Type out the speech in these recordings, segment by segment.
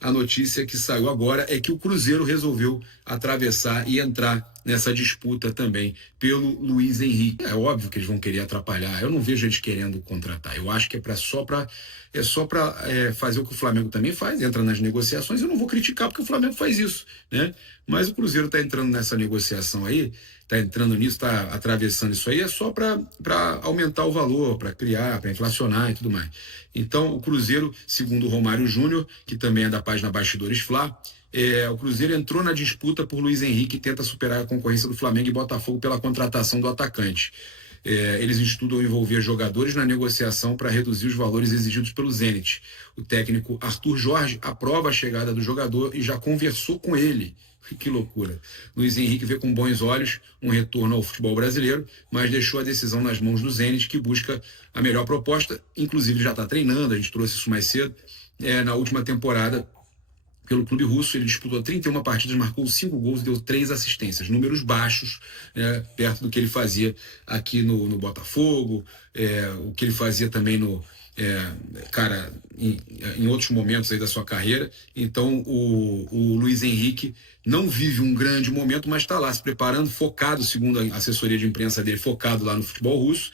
a notícia que saiu agora é que o Cruzeiro resolveu atravessar e entrar nessa disputa também pelo Luiz Henrique. É óbvio que eles vão querer atrapalhar. Eu não vejo eles querendo contratar. Eu acho que é só para fazer o que o Flamengo também faz, entra nas negociações. Eu não vou criticar porque o Flamengo faz isso, né? Mas o Cruzeiro está entrando nessa negociação aí, está entrando nisso, está atravessando isso aí, é só para aumentar o valor, para criar, para inflacionar e tudo mais. Então, o Cruzeiro, segundo o Romário Júnior, que também é da página Bastidores Fla, o Cruzeiro entrou na disputa por Luiz Henrique e tenta superar a concorrência do Flamengo e Botafogo pela contratação do atacante. Eles estudam envolver jogadores na negociação para reduzir os valores exigidos pelo Zenit. O técnico Arthur Jorge aprova a chegada do jogador e já conversou com ele. Que loucura. Luiz Henrique vê com bons olhos um retorno ao futebol brasileiro, mas deixou a decisão nas mãos do Zenit, que busca a melhor proposta. Inclusive já está treinando, a gente trouxe isso mais cedo. Na última temporada, pelo clube russo, ele disputou 31 partidas, marcou 5 gols e deu 3 assistências. Números baixos, perto do que ele fazia aqui no Botafogo, o que ele fazia também em outros momentos aí da sua carreira. Então, o Luiz Henrique não vive um grande momento, mas está lá se preparando, focado, segundo a assessoria de imprensa dele, focado lá no futebol russo.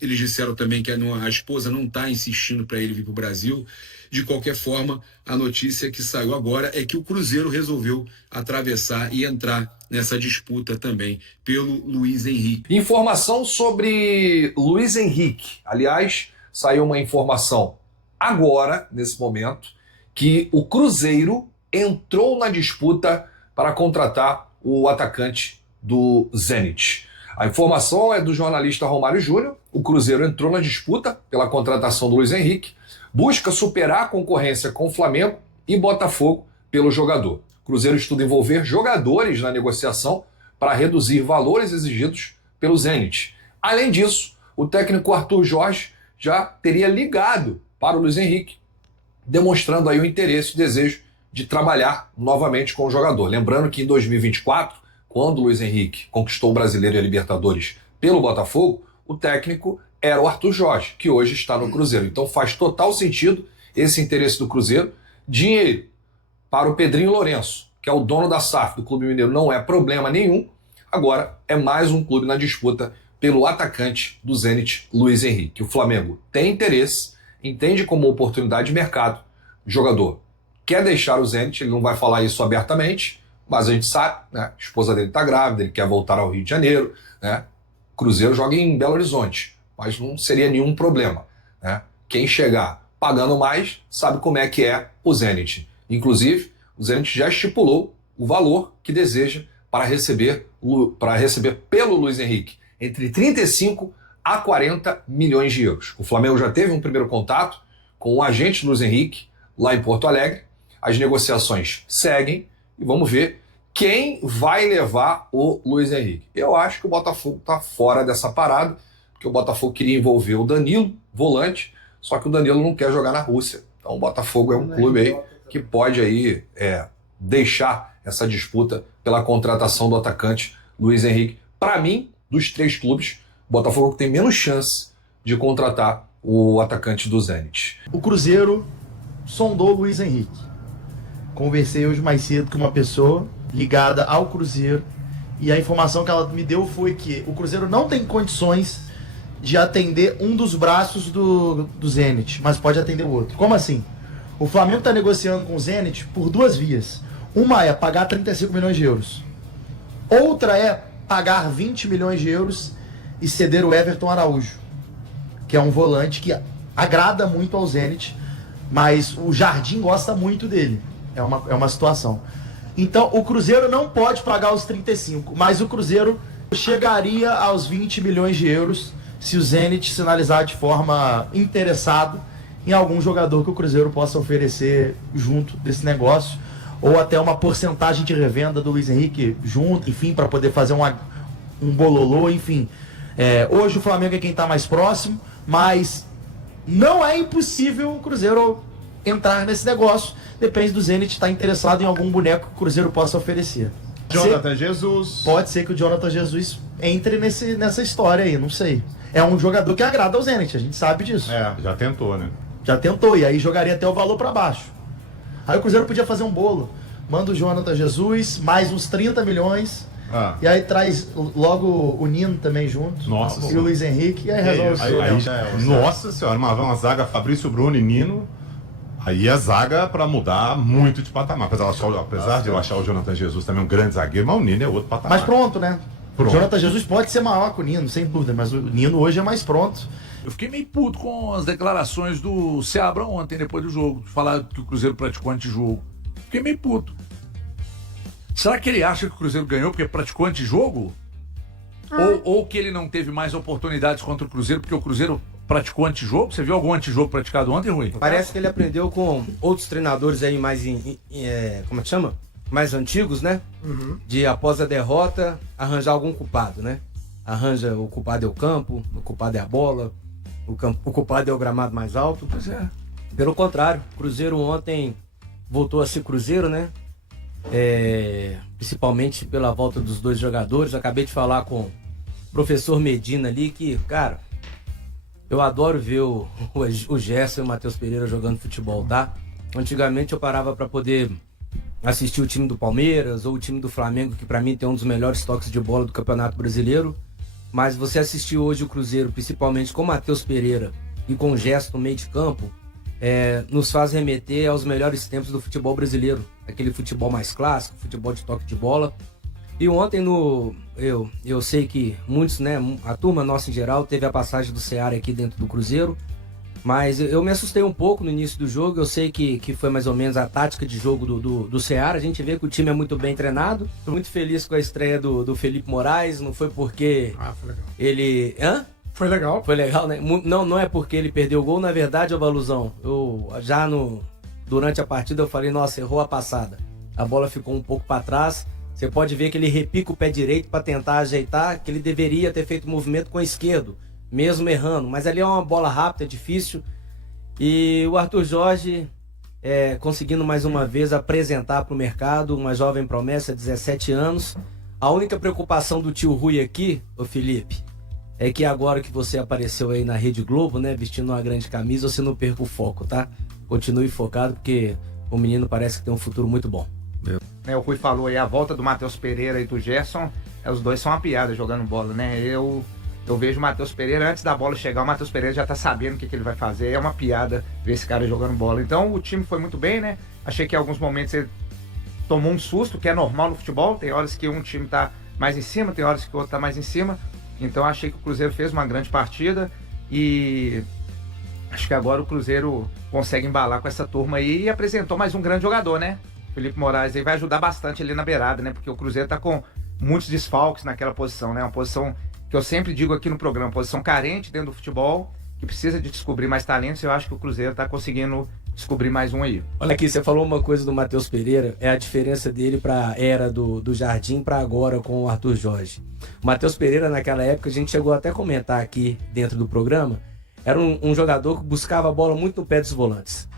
Eles disseram também que a esposa não está insistindo para ele vir para o Brasil. De qualquer forma, a notícia que saiu agora é que o Cruzeiro resolveu atravessar e entrar nessa disputa também pelo Luiz Henrique. Informação sobre Luiz Henrique. Aliás, saiu uma informação agora, nesse momento, que o Cruzeiro entrou na disputa para contratar o atacante do Zenit. A informação é do jornalista Romário Júnior. O Cruzeiro entrou na disputa pela contratação do Luiz Henrique, busca superar a concorrência com o Flamengo e Botafogo pelo jogador. O Cruzeiro estuda envolver jogadores na negociação para reduzir valores exigidos pelo Zenit. Além disso, o técnico Arthur Jorge já teria ligado para o Luiz Henrique, demonstrando aí o interesse e o desejo de trabalhar novamente com o jogador. Lembrando que em 2024, quando o Luiz Henrique conquistou o Brasileiro e a Libertadores pelo Botafogo, o técnico era o Arthur Jorge, que hoje está no Cruzeiro. Então faz total sentido esse interesse do Cruzeiro. Dinheiro para o Pedrinho Lourenço, que é o dono da SAF do Clube Mineiro, não é problema nenhum. Agora é mais um clube na disputa pelo atacante do Zenit, Luiz Henrique. O Flamengo tem interesse, entende como oportunidade de mercado. O jogador quer deixar o Zenit, ele não vai falar isso abertamente, mas a gente sabe, né? A esposa dele está grávida, ele quer voltar ao Rio de Janeiro, né? O Cruzeiro joga em Belo Horizonte, mas não seria nenhum problema, né? Quem chegar pagando mais sabe como é que é o Zenit. Inclusive, o Zenit já estipulou o valor que deseja para receber pelo Luiz Henrique, entre 35 a 40 milhões de euros. O Flamengo já teve um primeiro contato com o agente Luiz Henrique lá em Porto Alegre. As negociações seguem e vamos ver quem vai levar o Luiz Henrique. Eu acho que o Botafogo está fora dessa parada, porque o Botafogo queria envolver o Danilo, volante, só que o Danilo não quer jogar na Rússia. Então o Botafogo é um clube aí que pode aí deixar essa disputa pela contratação do atacante Luiz Henrique. Para mim, dos 3 clubes, o Botafogo tem menos chance de contratar o atacante do Zenit. O Cruzeiro sondou o Luiz Henrique. Conversei hoje mais cedo com uma pessoa ligada ao Cruzeiro e a informação que ela me deu foi que o Cruzeiro não tem condições de atender um dos braços do Zenit, mas pode atender o outro. Como assim? O Flamengo está negociando com o Zenit por 2 vias. Uma é pagar 35 milhões de euros. Outra é pagar 20 milhões de euros e ceder o Everton Araújo, que é um volante que agrada muito ao Zenit, mas o Jardim gosta muito dele. É uma situação. Então, o Cruzeiro não pode pagar os 35, mas o Cruzeiro chegaria aos 20 milhões de euros se o Zenit sinalizar de forma interessado em algum jogador que o Cruzeiro possa oferecer junto desse negócio, ou até uma porcentagem de revenda do Luiz Henrique junto, enfim, para poder fazer um bololô, enfim. Hoje o Flamengo é quem está mais próximo, mas não é impossível o Cruzeiro entrar nesse negócio. Depende do Zenit estar interessado em algum boneco que o Cruzeiro possa oferecer. Jonathan Jesus. Pode ser que o Jonathan Jesus entre nessa história aí, não sei. É um jogador que agrada ao Zenit, a gente sabe disso. Já tentou, né? Já tentou, e aí jogaria até o valor para baixo. Aí o Cruzeiro podia fazer um bolo. Manda o Jonathan Jesus, mais uns 30 milhões. E aí traz logo o Nino também junto. Nossa E o Luiz Henrique. E aí resolve o nossa senhora, uma zaga Fabrício Bruno e Nino. Aí a zaga pra mudar muito de patamar. Apesar de eu achar o Jonathan Jesus também um grande zagueiro, mas o Nino é outro patamar. Mas pronto, né? O Jonathan Jesus pode ser maior que o Nino, sem dúvida, mas o Nino hoje é mais pronto. Eu fiquei meio puto com as declarações do Seabra ontem, depois do jogo, de falar que o Cruzeiro praticou antijogo. Fiquei meio puto. Será que ele acha que o Cruzeiro ganhou porque praticou antijogo? Ou que ele não teve mais oportunidades contra o Cruzeiro porque o Cruzeiro praticou antijogo? Você viu algum antijogo praticado ontem, Rui? Parece que ele aprendeu com outros treinadores aí mais, como é que chama? Mais antigos, né? De após a derrota, arranjar algum culpado, né? Arranja o culpado é o campo, o culpado é a bola, o culpado é o gramado mais alto. Pois é. Pelo contrário, o Cruzeiro ontem voltou a ser Cruzeiro, né? Principalmente pela volta dos dois jogadores. Acabei de falar com o professor Medina ali que, cara, eu adoro ver o Gerson e o Matheus Pereira jogando futebol, tá? Antigamente eu parava para poder assistir o time do Palmeiras ou o time do Flamengo, que para mim tem um dos melhores toques de bola do Campeonato Brasileiro. Mas você assistir hoje o Cruzeiro, principalmente com o Matheus Pereira e com o Gerson no meio de campo, nos faz remeter aos melhores tempos do futebol brasileiro. Aquele futebol mais clássico, futebol de toque de bola. E ontem eu sei que muitos, né, a turma nossa em geral, teve a passagem do Ceará aqui dentro do Cruzeiro. Mas eu me assustei um pouco no início do jogo. Eu sei que foi mais ou menos a tática de jogo do Ceará. A gente vê que o time é muito bem treinado. Tô muito feliz com a estreia do Felipe Moraes. Não foi porque foi legal. ele... Hã? Foi legal. Foi legal, né? Não é porque ele perdeu o gol. Na verdade, Valusão, durante a partida eu falei, nossa, errou a passada. A bola ficou um pouco para trás. Você pode ver que ele repica o pé direito para tentar ajeitar, que ele deveria ter feito o movimento com o esquerdo, mesmo errando. Mas ali é uma bola rápida, difícil. E o Arthur Jorge conseguindo mais uma vez apresentar para o mercado uma jovem promessa, 17 anos. A única preocupação do tio Rui aqui, ô Felipe, é que agora que você apareceu aí na Rede Globo, né, vestindo uma grande camisa, você não perca o foco, tá? Continue focado, porque o menino parece que tem um futuro muito bom. O Rui falou aí, a volta do Matheus Pereira e do Gerson, os dois são uma piada jogando bola, né? Eu vejo o Matheus Pereira, antes da bola chegar, o Matheus Pereira já tá sabendo o que ele vai fazer, é uma piada ver esse cara jogando bola. Então o time foi muito bem, né? Achei que em alguns momentos ele tomou um susto, que é normal no futebol, tem horas que um time tá mais em cima, tem horas que o outro tá mais em cima. Então achei que o Cruzeiro fez uma grande partida e acho que agora o Cruzeiro consegue embalar com essa turma aí e apresentou mais um grande jogador, né? Felipe Moraes aí vai ajudar bastante ali na beirada, né? Porque o Cruzeiro tá com muitos desfalques naquela posição, né? Uma posição que eu sempre digo aqui no programa, posição carente dentro do futebol, que precisa de descobrir mais talentos. Eu acho que o Cruzeiro tá conseguindo descobrir mais um aí. Olha aqui, você falou uma coisa do Matheus Pereira, é a diferença dele pra era do Jardim para agora com o Arthur Jorge. O Matheus Pereira, naquela época, a gente chegou até a comentar aqui dentro do programa, era um jogador que buscava a bola muito no pé dos volantes.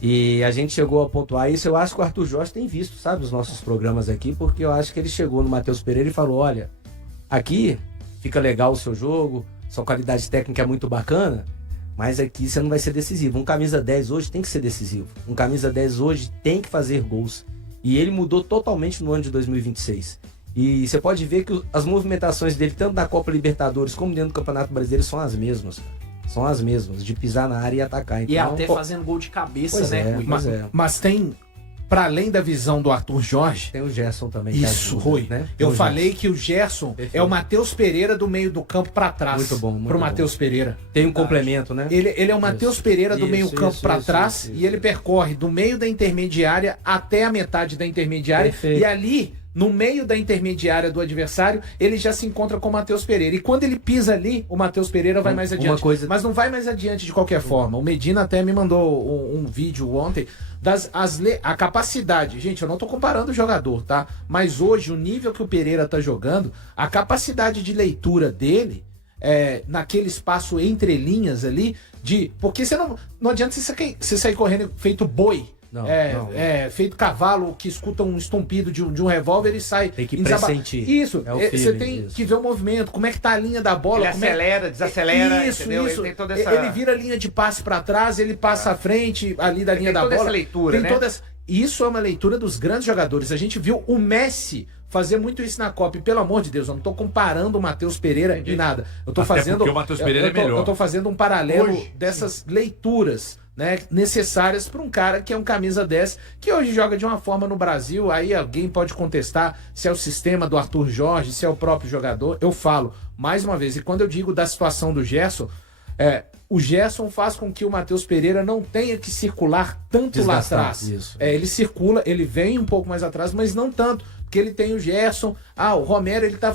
E a gente chegou a pontuar isso. Eu acho que o Arthur Jorge tem visto, sabe, os nossos programas aqui, porque eu acho que ele chegou no Matheus Pereira e falou, olha, aqui fica legal o seu jogo, sua qualidade técnica é muito bacana, mas aqui você não vai ser decisivo. Um camisa 10 hoje tem que ser decisivo. Um camisa 10 hoje tem que fazer gols. E ele mudou totalmente no ano de 2026. E você pode ver que as movimentações dele, tanto na Copa Libertadores como dentro do Campeonato Brasileiro, são as mesmas. São as mesmas, de pisar na área e atacar. Então, e até fazendo gol de cabeça, né, Rui? Mas tem, para além da visão do Arthur Jorge... Tem o Gerson também. Isso, ajuda, Rui. Né? Eu falei que o Gerson é o Matheus Pereira do meio do campo para trás. Muito bom, muito pro Matheus Pereira. Tem um complemento, né? Ele é o Matheus Pereira do meio campo para trás e ele percorre do meio da intermediária até a metade da intermediária. Perfeito. E ali... no meio da intermediária do adversário, ele já se encontra com o Matheus Pereira. E quando ele pisa ali, o Matheus Pereira vai mais adiante. Mas não vai mais adiante de qualquer forma. O Medina até me mandou um vídeo ontem a capacidade. Gente, eu não tô comparando o jogador, tá? Mas hoje, o nível que o Pereira tá jogando, a capacidade de leitura dele, naquele espaço entre linhas ali, porque você não adianta você sair correndo feito boi Não. Feito cavalo que escuta um estompido de um revólver e sai. Tem que pressentir. Isso, É o você feeling, tem isso. que ver o movimento, como é que tá a linha da bola. Ele como acelera, desacelera, Isso, entendeu? isso. Ele tem toda essa... Ele vira a linha de passe pra trás, ele passa à frente ali da linha da bola. Tem toda essa leitura, né? Isso é uma leitura dos grandes jogadores. A gente viu o Messi fazer muito isso na Copa. E pelo amor de Deus, eu não tô comparando o Matheus Pereira em nada. Eu tô Até fazendo. porque o Matheus Pereira é melhor. Eu tô fazendo um paralelo dessas leituras, né, necessárias para um cara que é um camisa 10, que hoje joga de uma forma no Brasil. Aí alguém pode contestar se é o sistema do Arthur Jorge, se é o próprio jogador. Eu falo, mais uma vez, e quando eu digo da situação do Gerson, o Gerson faz com que o Matheus Pereira não tenha que circular tanto lá atrás. Isso. Ele circula, ele vem um pouco mais atrás, mas não tanto, porque ele tem o Gerson. O Romero, ele tá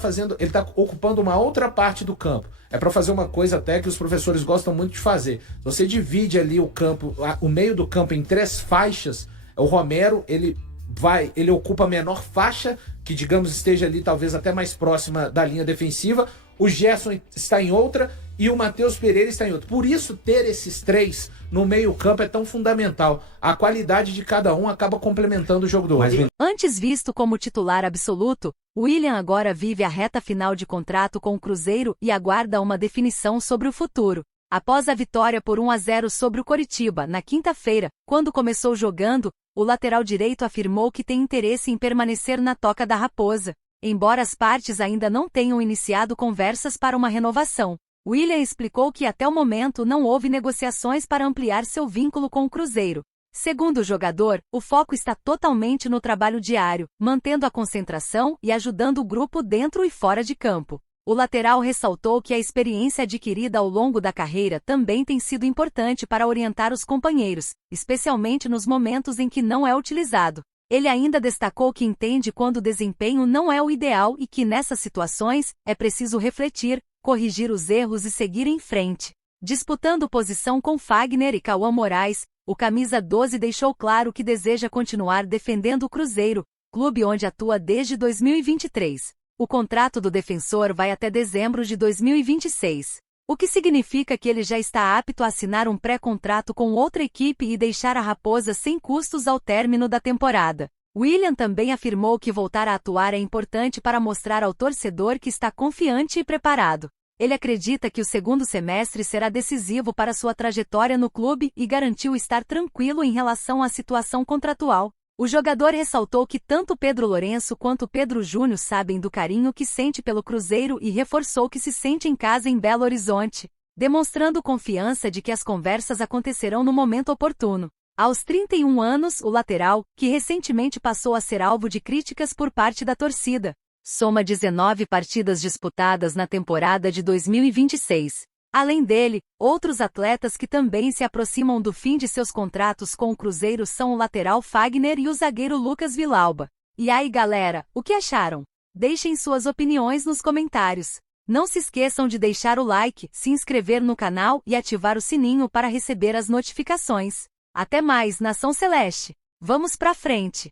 ocupando uma outra parte do campo. É para fazer uma coisa até que os professores gostam muito de fazer. Você divide ali o campo, o meio do campo em 3 faixas. O Romero, ele ocupa a menor faixa, que digamos esteja ali talvez até mais próxima da linha defensiva. O Gerson está em outra e o Matheus Pereira está em outra. Por isso, ter esses 3 no meio-campo é tão fundamental. A qualidade de cada um acaba complementando o jogo do outro. Antes visto como titular absoluto, William agora vive a reta final de contrato com o Cruzeiro e aguarda uma definição sobre o futuro. Após a vitória por 1-0 sobre o Coritiba na quinta-feira, quando começou jogando, o lateral direito afirmou que tem interesse em permanecer na Toca da Raposa, embora as partes ainda não tenham iniciado conversas para uma renovação. William explicou que até o momento não houve negociações para ampliar seu vínculo com o Cruzeiro. Segundo o jogador, o foco está totalmente no trabalho diário, mantendo a concentração e ajudando o grupo dentro e fora de campo. O lateral ressaltou que a experiência adquirida ao longo da carreira também tem sido importante para orientar os companheiros, especialmente nos momentos em que não é utilizado. Ele ainda destacou que entende quando o desempenho não é o ideal e que nessas situações é preciso refletir, corrigir os erros e seguir em frente. Disputando posição com Fagner e Cauã Moraes, o camisa 12 deixou claro que deseja continuar defendendo o Cruzeiro, clube onde atua desde 2023. O contrato do defensor vai até dezembro de 2026, o que significa que ele já está apto a assinar um pré-contrato com outra equipe e deixar a Raposa sem custos ao término da temporada. William também afirmou que voltar a atuar é importante para mostrar ao torcedor que está confiante e preparado. Ele acredita que o segundo semestre será decisivo para sua trajetória no clube e garantiu estar tranquilo em relação à situação contratual. O jogador ressaltou que tanto Pedro Lourenço quanto Pedro Júnior sabem do carinho que sente pelo Cruzeiro e reforçou que se sente em casa em Belo Horizonte, demonstrando confiança de que as conversas acontecerão no momento oportuno. Aos 31 anos, o lateral, que recentemente passou a ser alvo de críticas por parte da torcida, soma 19 partidas disputadas na temporada de 2026. Além dele, outros atletas que também se aproximam do fim de seus contratos com o Cruzeiro são o lateral Fagner e o zagueiro Lucas Vilauba. E aí, galera, o que acharam? Deixem suas opiniões nos comentários. Não se esqueçam de deixar o like, se inscrever no canal e ativar o sininho para receber as notificações. Até mais, Nação Celeste! Vamos pra frente!